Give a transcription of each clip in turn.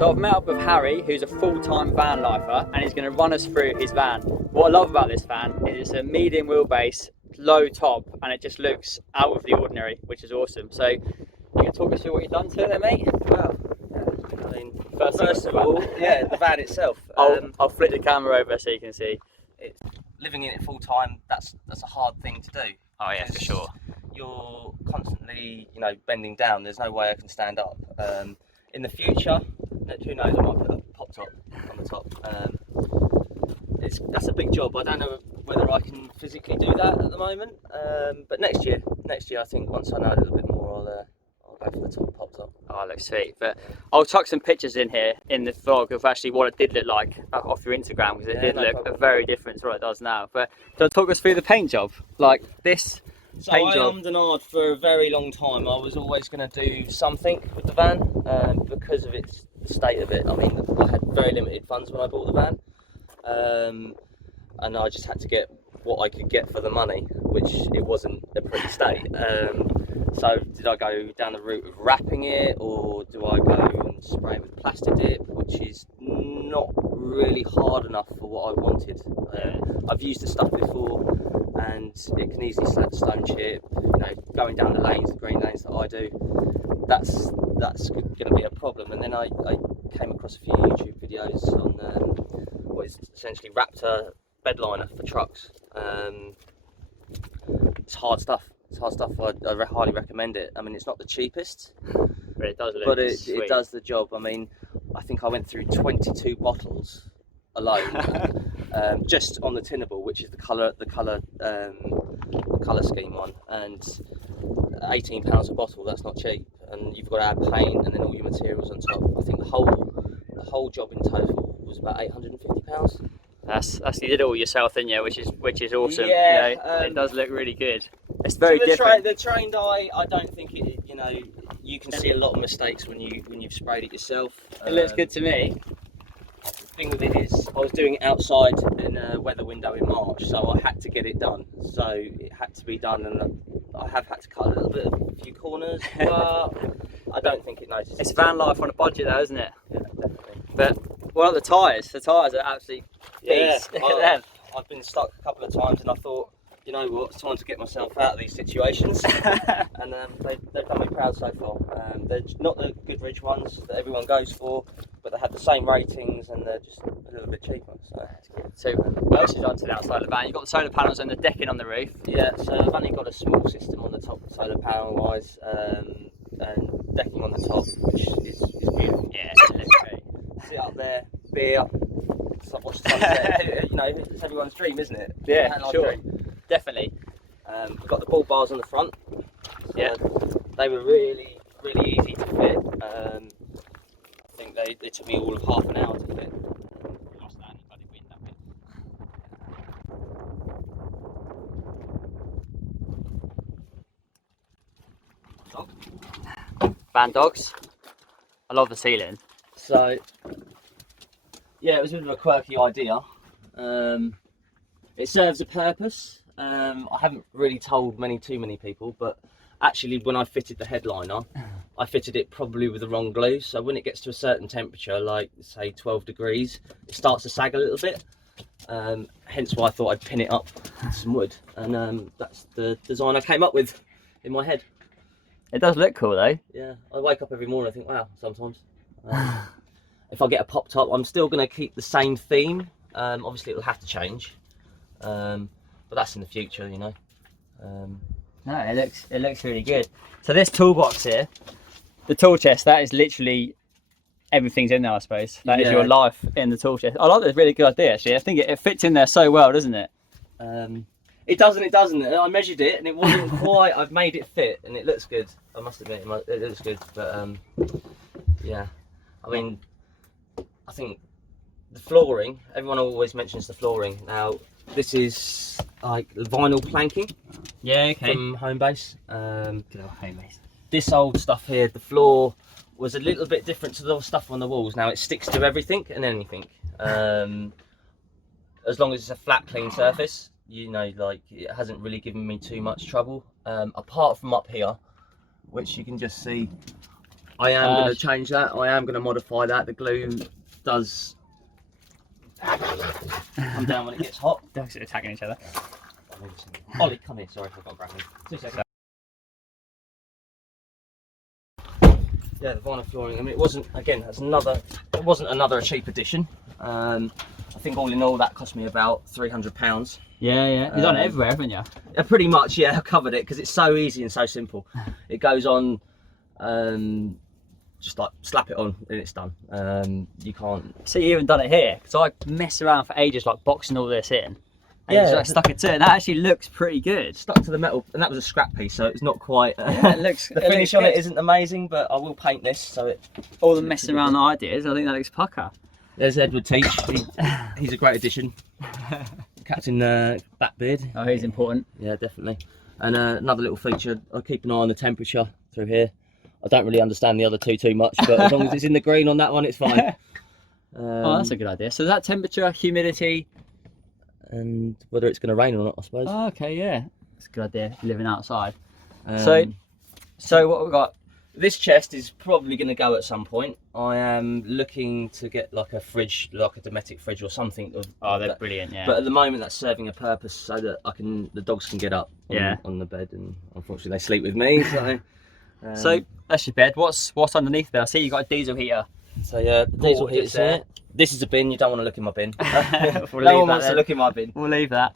So I've met up with Harry, who's a full-time van lifer, and he's going to run us through his van. What I love about this van is it's a medium wheelbase, low top, and it just looks out of the ordinary, which is awesome. So you can talk us through what you've done to it there, mate? Well, I mean, first of all, yeah, the van itself. I'll flip the camera over so you can see. Living in it full time, that's a hard thing to do. Oh yeah, for sure. You're constantly, bending down. There's no way I can stand up. In the future, who knows? I might put a pop top on the top. That's a big job. I don't know whether I can physically do that at the moment. But next year, I think once I know a little bit more, I'll go for the top pop top. Oh, it looks sweet. But I'll tuck some pictures in here in the vlog of actually what it did look like off your Instagram, because it did look very different to what it does now. But talk us through the paint job, like this. So I ummed and ahed for a very long time. I was always going to do something with the van because of the state of it. I mean, I had very limited funds when I bought the van, and I just had to get what I could get for the money, which it wasn't a pretty state. So did I go down the route of wrapping it, or do I go and spray it with plastic dip, which is not really hard enough for what I wanted. I've used the stuff before, and it can easily slab stone chip. Going down the lanes, the green lanes that I do, that's going to be a problem. And then I came across a few YouTube videos on what is essentially Raptor bed liner for trucks. It's hard stuff. I highly recommend it. I mean, it's not the cheapest, but it does look but it does the job. I mean, I think I went through 22 bottles alone, just on the tinnable, which is the colour scheme one, and £18 a bottle. That's not cheap, and you've got to add paint and then all your materials on top. I think the whole job in total was about £850. That's you did it all yourself, didn't you? Which is awesome. Yeah, it does look really good. It's very so different. The trained eye, I don't think it. You can see a lot of mistakes when you've sprayed it yourself. It looks good to me. The thing with it is, I was doing it outside in a weather window in March, so I had to get it done. So it had to be done, and I have had to cut a little bit of a few corners, but I don't think it notices. It's van life on a budget, though, isn't it? Yeah, definitely. But what are the tyres? The tyres are absolutely beast. Look at them. I've been stuck a couple of times, and I thought, you know what, it's time to get myself out of these situations. And they've done me proud so far. They're not the Goodrich ones that everyone goes for, but they have the same ratings and they're just a little bit cheaper. So what else is on to the outside of the van? You've got the solar panels and the decking on the roof. Yeah, so I've only got a small system on the top, solar panel wise, and decking on the top, which is beautiful. Yeah, it looks great. Sit up there, beer, watch the sunset. It's everyone's dream, isn't it? Yeah, sure. Definitely. We've got the ball bars on the front. So yeah. They were really, really easy to fit. I think they took me all of half an hour to fit. Van dogs. I love the ceiling. So, yeah, it was a bit of a quirky idea. It serves a purpose. I haven't really told too many people, but actually when I fitted the headliner, I fitted it probably with the wrong glue. So when it gets to a certain temperature, like say 12 degrees, it starts to sag a little bit. Hence why I thought I'd pin it up with some wood. And that's the design I came up with in my head. It does look cool though. Yeah, I wake up every morning and think, wow, sometimes. If I get a pop top, I'm still going to keep the same theme. Obviously it'll have to change. But that's in the future, No, it looks really good. So this toolbox here, the tool chest, that is literally everything's in there, I suppose. That is your life in the tool chest. I like that. It's a really good idea, actually. I think it fits in there so well, doesn't it? It doesn't. I measured it and it wasn't quite. I've made it fit and it looks good. I must admit, it looks good. But yeah, I mean, I think the flooring. Everyone always mentions the flooring. Now, this is like vinyl planking. Yeah, okay. From Homebase. Good old Homebase. This old stuff here, the floor was a little bit different to the stuff on the walls. Now it sticks to everything and anything. As long as it's a flat, clean surface, like it hasn't really given me too much trouble. Apart from up here, which you can just see I am going to change that. I am going to modify that. The glue does come down when it gets hot. Dogs are attacking each other. Ollie, come here. Sorry, I've got to grab him. 2 seconds. Yeah, the vinyl flooring. I mean, it wasn't. Again, it wasn't another cheap addition. I think all in all that cost me about £300. Yeah, yeah. You've done it everywhere, haven't you? Yeah, pretty much. Yeah, I covered it because it's so easy and so simple. It goes on. Just like slap it on and it's done. You can't. So you even done it here? Because I messed around for ages, like boxing all this in. And Yeah, just, like, stuck it to it. That actually looks pretty good. Stuck to the metal, and that was a scrap piece, so it's not quite. Yeah, it looks. The finish on it isn't amazing, but I will paint this so it. All the messing around ideas, I think that looks pucker. There's Edward Teach. He's a great addition. Captain Backbeard. Oh, he's important. Yeah, definitely. And another little feature, I keep an eye on the temperature through here. I don't really understand the other two too much, but as long as it's in the green on that one, it's fine. Oh, that's a good idea. So that temperature, humidity, and whether it's going to rain or not, I suppose. Oh, okay, yeah, it's a good idea. Living outside. So what we got? This chest is probably going to go at some point. I am looking to get like a fridge, like a Dometic fridge or something. Oh, they're brilliant, yeah. But at the moment, that's serving a purpose so that the dogs can get up on the bed, and unfortunately they sleep with me. So, so that's your bed. What's underneath there? I see you got a diesel heater. So yeah, the diesel heater's there. This is a bin. You don't want to look in my bin. We'll no one wants to look in my bin. We'll leave that.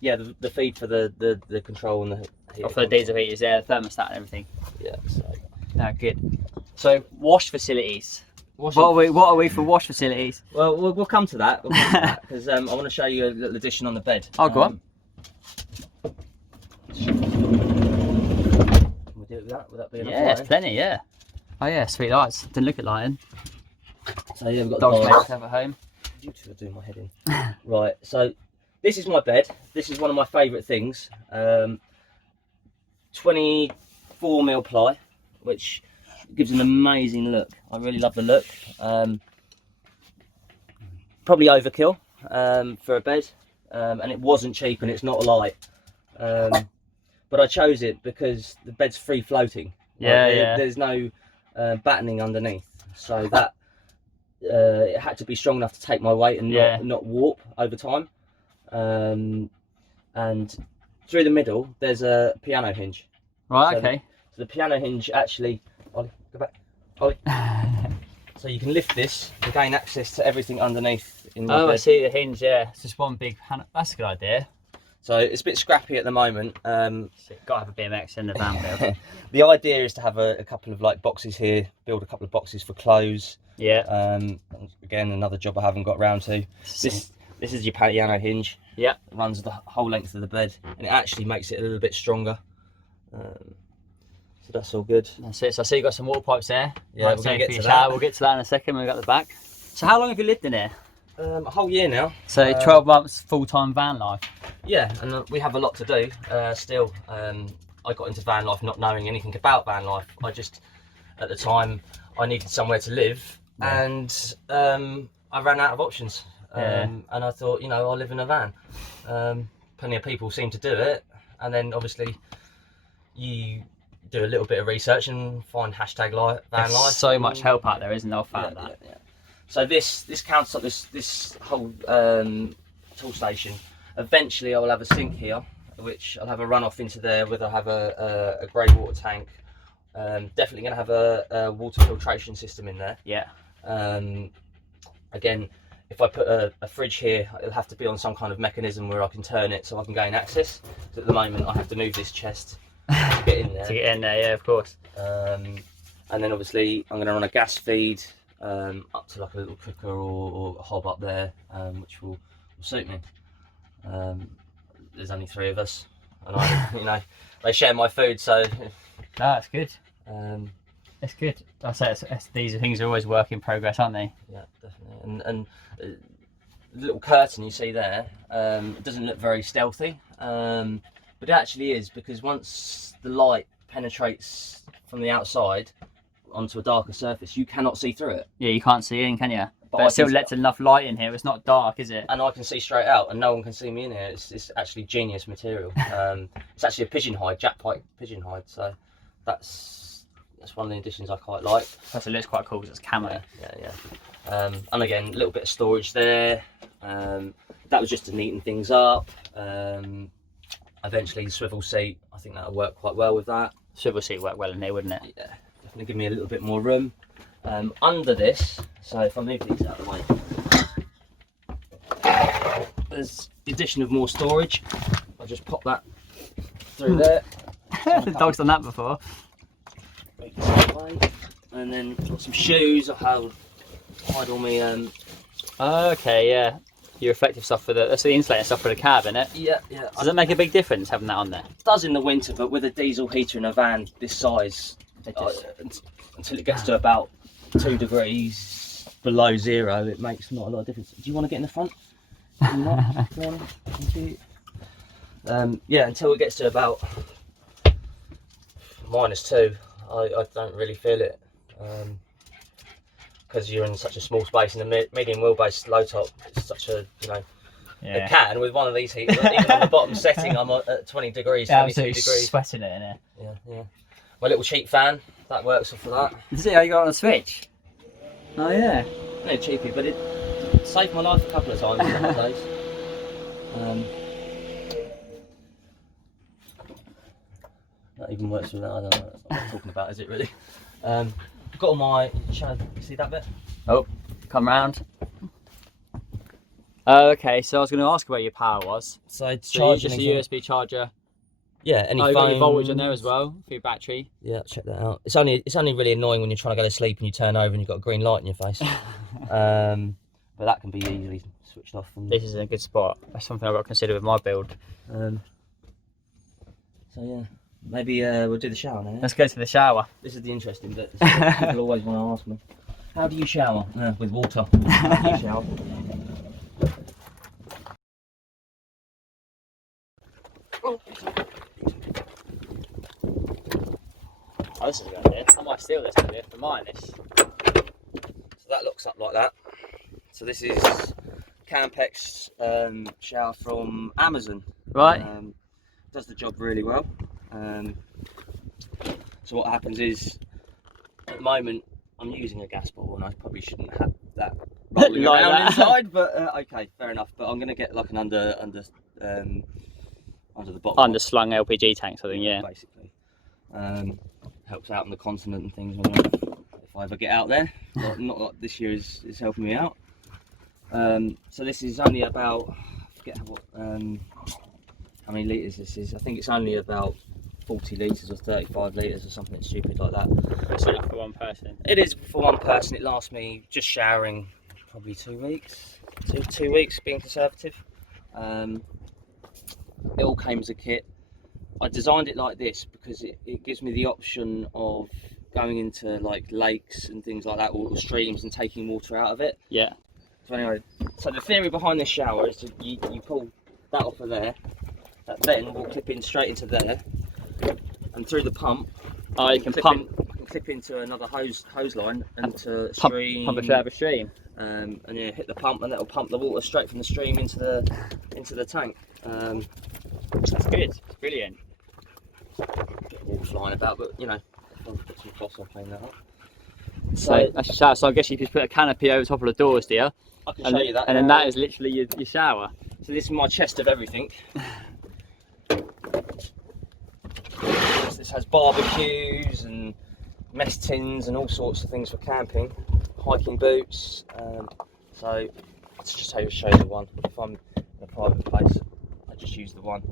Yeah, the feed for the control and the heater. For the diesel heaters, yeah, the thermostat and everything. Yeah. So. No, good. So wash facilities. What are we for wash facilities? Well, we'll come to that. We'll come to that because I want to show you a little addition on the bed. Oh, go on. Can we do it with that? Would that be enough? Yeah, it's plenty. Yeah. Oh yeah, sweet lights. Didn't look at lighting. So yeah, we've got dogs the lights. have at home. You two are doing my head in. Right. So this is my bed. This is one of my favourite things. 24mm ply, which gives an amazing look. I really love the look. Probably overkill for a bed, and it wasn't cheap and it's not light. But I chose it because the bed's free floating. Yeah, like, there's no battening underneath, so that it had to be strong enough to take my weight and not warp over time. And through the middle, there's a piano hinge. Right. Okay. So the piano hinge actually. Ollie, go back. Ollie. So you can lift this and gain access to everything underneath. In the bed. I see the hinge. Yeah, it's just one big. That's a good idea. So it's a bit scrappy at the moment. So gotta have a BMX in the van build. The idea is to have a couple of like boxes here, build a couple of boxes for clothes. Yeah. Again, another job I haven't got around to. This is your piano hinge. Yeah. It runs the whole length of the bed, and it actually makes it a little bit stronger. So that's all good. That's it. So I see you got some water pipes there. Yeah, right, we're going to get to shower. that. We'll get to that in a second when we got the back. So how long have you lived in here? A whole year now. So 12 months full-time van life. Yeah, and we have a lot to do still. I got into van life not knowing anything about van life. I just, at the time, I needed somewhere to live, and I ran out of options. And I thought, I'll live in a van. Plenty of people seem to do it, and then obviously you do a little bit of research and find hashtag van life. So much help out there, isn't there? I found that. Yeah. So this countertop, this whole tool station. Eventually, I will have a sink here, which I'll have a runoff into there. Whether I have a grey water tank. Definitely going to have a water filtration system in there. Yeah. Again, if I put a fridge here, it'll have to be on some kind of mechanism where I can turn it so I can gain access. So at the moment, I have to move this chest to get in there. To get in there, yeah, of course. And then obviously, I'm going to run a gas feed up to like a little cooker or a hob up there, which will suit me. There's only 3 of us, and they share my food, so. That's good. It's good. I say these things are always work in progress, aren't they? Yeah, definitely. And the little curtain you see there, it doesn't look very stealthy, but it actually is, because once the light penetrates from the outside onto a darker surface, you cannot see through it. Yeah, you can't see in, can you? But it still lets enough light in here. It's not dark, is it? And I can see straight out, and no one can see me in here. It's actually genius material. It's actually a pigeon hide, jack pipe pigeon hide. So that's That's one of the additions I quite like. Plus it looks quite cool because it's camo. Yeah. And again, a little bit of storage there. That was just to neaten things up. Eventually the swivel seat, I think that'll work quite well with that. Swivel seat work well in here, wouldn't it? Yeah, definitely give me a little bit more room. Under this, so if I move these out of the way, there's the addition of more storage. I'll just pop that through there. The dog's done that before. And then got some shoes. I have hide all my Okay, yeah. Your reflective stuff for that's the insulating stuff for the cab, isn't it? yeah. Does it make a big difference having that on there? It does in the winter, but with a diesel heater in a van this size, until it gets to about 2 degrees below zero, it makes not a lot of difference. Do you want to get in the front? Do you not? Go on. Thank you. Yeah, until it gets to about -2, I don't really feel it. Because you're in such a small space, in the medium wheelbase low top, it's such a, Yeah. it can with one of these heaters, even on the bottom setting, I'm at 20 degrees, 22 degrees. Sweating it in here. Yeah. My little cheap fan, that works for that. See how you got it on a switch? Oh yeah. No cheapy, but it saved my life a couple of times in a couple of days. That even works with that, I don't know, that's not what I'm talking about, is it really? Got all my, see that bit? Oh, come round. Okay, so I was going to ask where your power was. So Just a USB charger. Yeah, any You've got your phone. voltage on there as well for your battery. Yeah, check that out. It's only really annoying when you're trying to go to sleep and you turn over and you've got a green light in your face. But that can be easily switched off. This is in a good spot. That's something I've got to consider with my build. So yeah, maybe we'll do the shower now. Let's go to the shower. This is the interesting bit. People always want to ask me, how do you shower? With water. How do you shower? Oh, this is a good idea. I might steal this idea for mine. So that looks up like that. So this is Campex shower from Amazon. Right. Does the job really well. So what happens is, at the moment, I'm using a gas bottle and I probably shouldn't have that rolling Like around that. inside, but okay, fair enough. But I'm going to get like an under the bottom. Underslung LPG tanks, I think, yeah. Basically. Helps out on the continent and things when if I ever get out there. Not like this year is helping me out. So this is only about, I forget how many litres this is. I think it's only about 40 litres or 35 litres or something stupid like that. It's enough for one person. It is for one person. It lasts me just showering probably 2 weeks. Two weeks being conservative. It all came as a kit. I designed it like this because it gives me the option of going into like lakes and things like that, or streams, and taking water out of it. Yeah. So anyway, so the theory behind this shower is that you pull that off of there, that then will clip in straight into there, and through the pump. Oh, you can pump. I can clip into another hose line and to stream. Pump it straight out of a stream. And yeah, hit the pump, and that'll pump the water straight from the stream into the tank. That's good. It's brilliant. Water flying about, but you know, I'll put some cloths on, clean that up. So that's your shower. So I guess you could put a canopy over top of the doors, do you? I can show you that. And then that is literally your shower. So this is my chest of everything. This has barbecues and mess tins and all sorts of things for camping, hiking boots. So let's just show you the one. If I'm in a private place, I just use the one.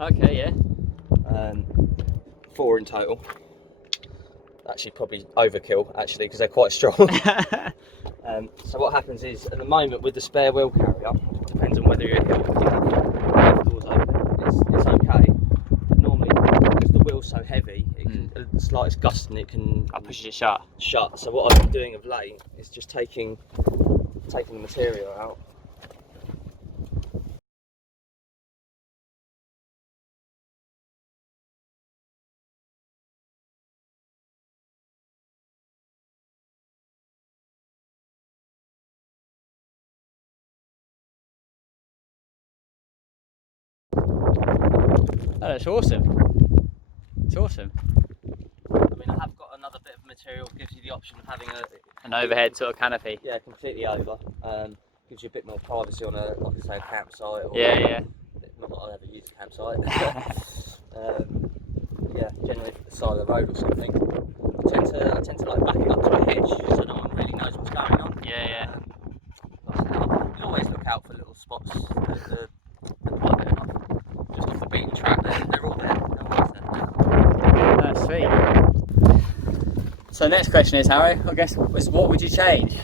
Okay, yeah. 4 in total. Actually, probably overkill actually because they're quite strong. So what happens is, at the moment with the spare wheel carrier, depends on whether you have both doors open. It's okay, but normally because the wheel's so heavy, it can, the slightest gust and it can Push it shut. So what I've been doing of late is just taking the material out Oh, that's awesome. It's awesome. I mean, I have got another bit of material, gives you the option of having An overhead sort of canopy. yeah, completely over. Gives you a bit more privacy on a, like I say, a campsite. Or, Yeah. Not that I ever use a campsite. Yeah, generally at the side of the road or something. I tend to like back it up to a hedge so no one really knows what's going on. Yeah. You always look out for little spots that are private enough, just off the beaten track. They're all there. They're always there. That's sweet. So next question is, Harry, I guess, what would you change?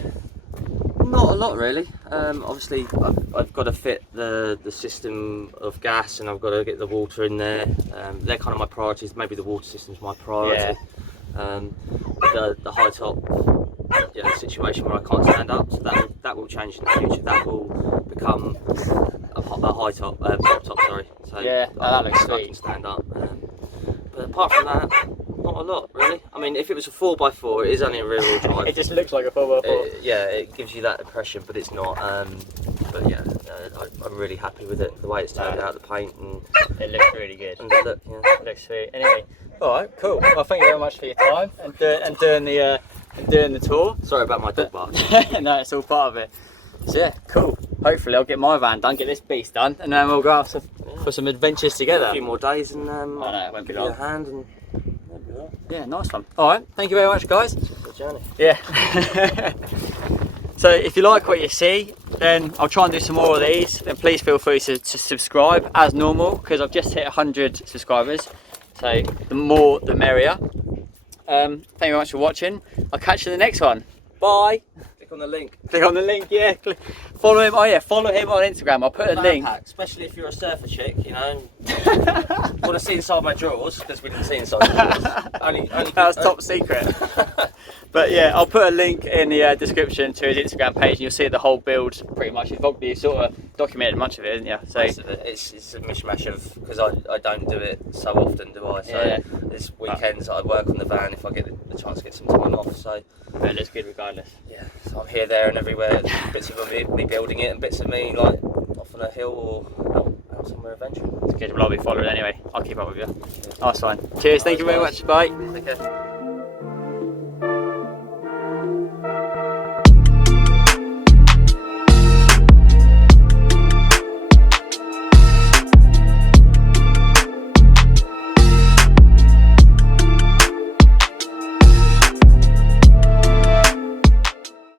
Not a lot really. Obviously I've got to fit the system of gas, and I've got to get the water in there. They're kind of my priorities. Maybe the water system's my priority. The high top situation where I can't stand up, so that will change in the future. That will become a high top, drop top, sorry. So Yeah, that looks I sweet. can stand up. But apart from that, not a lot really. I mean, if it was a 4x4, it is only a rear-wheel drive. It just looks like a 4x4. Yeah, it gives you that impression, but it's not. But yeah, I'm really happy with it, the way it's turned out, the paint, and It looks really good. the look. Yeah. It looks sweet. Anyway, all right, cool. Well, thank you very much for your time and doing the tour. Sorry about my dog bark. No, it's all part of it. So yeah, cool. Hopefully I'll get my van done, get this beast done, and then we'll go out for some adventures together. A few more days, and Oh no, it won't be give you a long. hand, and that'll be all right. Yeah, nice one. All right, thank you very much, guys. Good journey. Yeah. So if you like what you see, then I'll try and do some more of these. Then please feel free to subscribe as normal, because I've just hit 100 subscribers. So the more, the merrier. Thank you very much for watching. I'll catch you in the next one. Bye. Click on the link. Click on the link. Yeah. Follow him. Oh yeah, follow him on Instagram. I'll put a link. Pack, especially if you're a surfer chick, you know. Want to see inside my drawers, because we didn't see inside the drawers. only That was top secret. But yeah, I'll put a link in the description to his Instagram page, and you'll see the whole build pretty much. You've probably sort of documented much of it, isn't you? So it's a mishmash of, because I don't do it so often, do I? So Yeah. there's weekends I work on the van if I get the chance to get some time off. So but it looks good regardless. yeah, so I'm here, there, and everywhere. Bits of me building it, and bits of me like off on a hill or out somewhere adventuring. It's good. Well, I'll be following anyway. I'll keep up with you. Nice one. Cheers. Thank you very much. Bye. Take care.